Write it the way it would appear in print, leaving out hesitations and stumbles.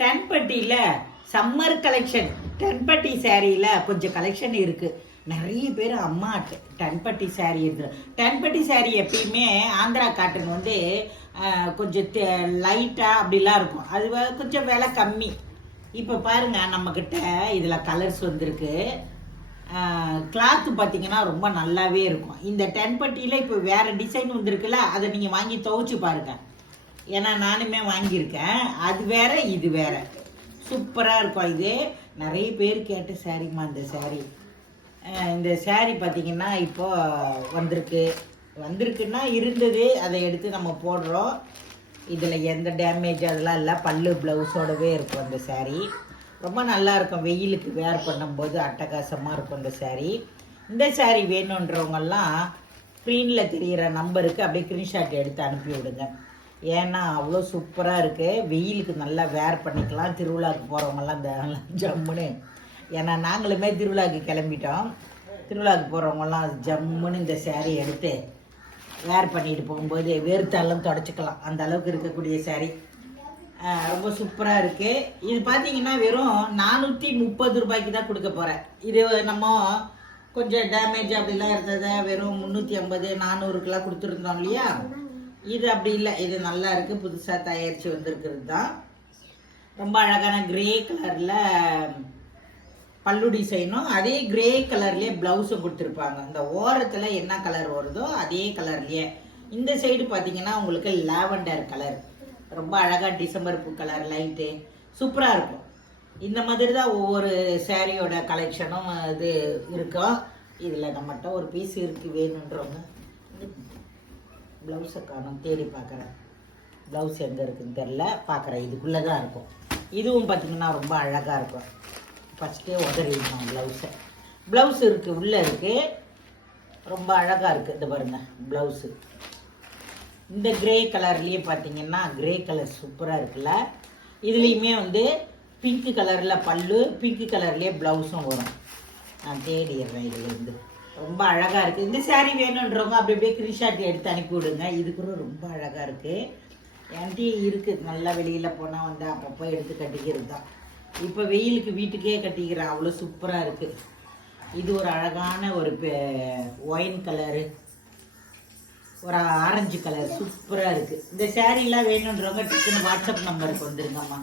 டன்பட்டியில் summer collection, டன்பட்டி சேரீயில் கொஞ்சம் collection இருக்குது. நிறைய பேர் அம்மா டன்பட்டி சேரீ இருக்குது. டன்பட்டி சேரீ எப்பயுமே ஆந்திரா காட்டன் வந்து கொஞ்சம் லைட்டாக அப்படிலாம் இருக்கும். அது கொஞ்சம் விலை கம்மி. இப்போ பாருங்கள், நம்மக்கிட்ட இதில் கலர்ஸ் வந்திருக்கு. கிளாத்து பார்த்தீங்கன்னா ரொம்ப நல்லாவே இருக்கும். இந்த டன்பட்டியில் இப்போ வேறு டிசைன் வந்திருக்குல்ல, அதை நீங்கள் வாங்கி துவைச்சி பாருங்கள். ஏன்னா நானுமே வாங்கியிருக்கேன். அது வேற இது வேற, சூப்பராக இருக்கும். இது நிறைய பேர் கேட்ட சாரீம்மா இந்த சாரீ. இந்த சாரீ பார்த்தீங்கன்னா இப்போ வந்திருக்குன்னா இருந்தது, அதை எடுத்து நம்ம போடுறோம். இதில் எந்த டேமேஜ் அதெல்லாம் இல்லை. பல்லு ப்ளவுஸோடவே இருக்கும் அந்த சாரீ. ரொம்ப நல்லா இருக்கும். வெயிலுக்கு வேர் பண்ணும்போது அட்டகாசமாக இருக்கும் இந்த சாரீ. இந்த சாரீ வேணுன்றவங்கெல்லாம் ஸ்க்ரீனில் தெரிகிற நம்பருக்கு அப்படியே ஸ்க்ரீன்ஷாட் எடுத்து அனுப்பி விடுங்க. ஏன்னா அவ்வளோ சூப்பராக இருக்குது. வெயிலுக்கு நல்லா வேர் பண்ணிக்கலாம். திருவிழாவுக்கு போகிறவங்கெல்லாம் இந்த ஜம்முன்னு, ஏன்னா நாங்களுமே திருவிழாவுக்கு கிளம்பிட்டோம். திருவிழாவுக்கு போகிறவங்கெல்லாம் ஜம்முன்னு இந்த சேரீ எடுத்து வேர் பண்ணிட்டு போகும்போது வேர்த்தாலும் தொடச்சிக்கலாம். அந்த அளவுக்கு இருக்கக்கூடிய சேரீ ரொம்ப சூப்பராக இருக்குது. இது பார்த்தீங்கன்னா வெறும் 430 ரூபாய்க்கு தான் கொடுக்க போகிறேன். இது நம்ம கொஞ்சம் டேமேஜ் அப்படிலாம் இருந்ததை வெறும் 350 400க்கெலாம் கொடுத்துருந்தோம் இல்லையா. இது அப்படி இல்லை. இது நல்லா இருக்குது. புதுசாக தயாரித்து வந்திருக்கிறது தான். ரொம்ப அழகான கிரே கலரில் பல்லு டிசைனும் அதே கிரே கலர்லேயே ப்ளவுஸும் கொடுத்துருப்பாங்க. இந்த ஓரத்தில் என்ன கலர் வருதோ அதே கலர்லேயே. இந்த சைடு பார்த்தீங்கன்னா உங்களுக்கு லாவெண்டர் கலர், ரொம்ப அழகாக டிசம்பர் பூ கலர் லைட்டு சூப்பராக இருக்கும். இந்த மாதிரி தான் ஒவ்வொரு சேரீயோட கலெக்ஷனும் இது இருக்கும். இதில் நம்மகிட்ட ஒரு பீஸ் இருக்குது வேணுன்றவங்க. ப்ளவுஸை காணும், தேடி பார்க்குறேன். ப்ளவுஸ் எங்கே இருக்குதுன்னு தெரில, பார்க்குறேன். இதுக்குள்ளே தான் இருக்கும். இதுவும் பார்த்திங்கன்னா ரொம்ப அழகாக இருக்கும். ஃபஸ்ட்டே உதறிடணும் ப்ளவுஸை. ப்ளவுஸ் இருக்குது, உள்ளே இருக்குது. ரொம்ப அழகாக இருக்குது. இந்த பாருங்கள் ப்ளவுஸு. இந்த கிரே கலர்லேயே பார்த்தீங்கன்னா கிரே கலர் சூப்பராக இருக்குல்ல. இதுலேயுமே வந்து பிங்க்கு கலரில் பல்லு, பிங்க்கு கலர்லேயே ப்ளவுஸும் வரும். நான் தேடிடுறேன் இதுலேருந்து. ரொம்ப அழகாக இருக்குது. இந்த சாரீ வேணுன்றவங்க அப்படி அப்படியே ஸ்க்ரீன்ஷாட் எடுத்து அனுப்பி விடுங்க. இது கூட ரொம்ப அழகாக இருக்குது. என்கிட்ட இருக்குது. நல்லா வெளியில் போனால் வந்து அப்பப்போ எடுத்து கட்டிக்கிறது தான். இப்போ வெயிலுக்கு வீட்டுக்கே கட்டிக்கிறேன். அவ்வளோ சூப்பராக இருக்குது. இது ஒரு அழகான ஒரு ஒயின் கலரு, ஒரு ஆரஞ்சு கலர் சூப்பராக இருக்குது. இந்த சாரீலாம் வேணுன்றவங்க டக்குன்னு வாட்ஸ்அப் நம்பருக்கு வந்துருங்கம்மா.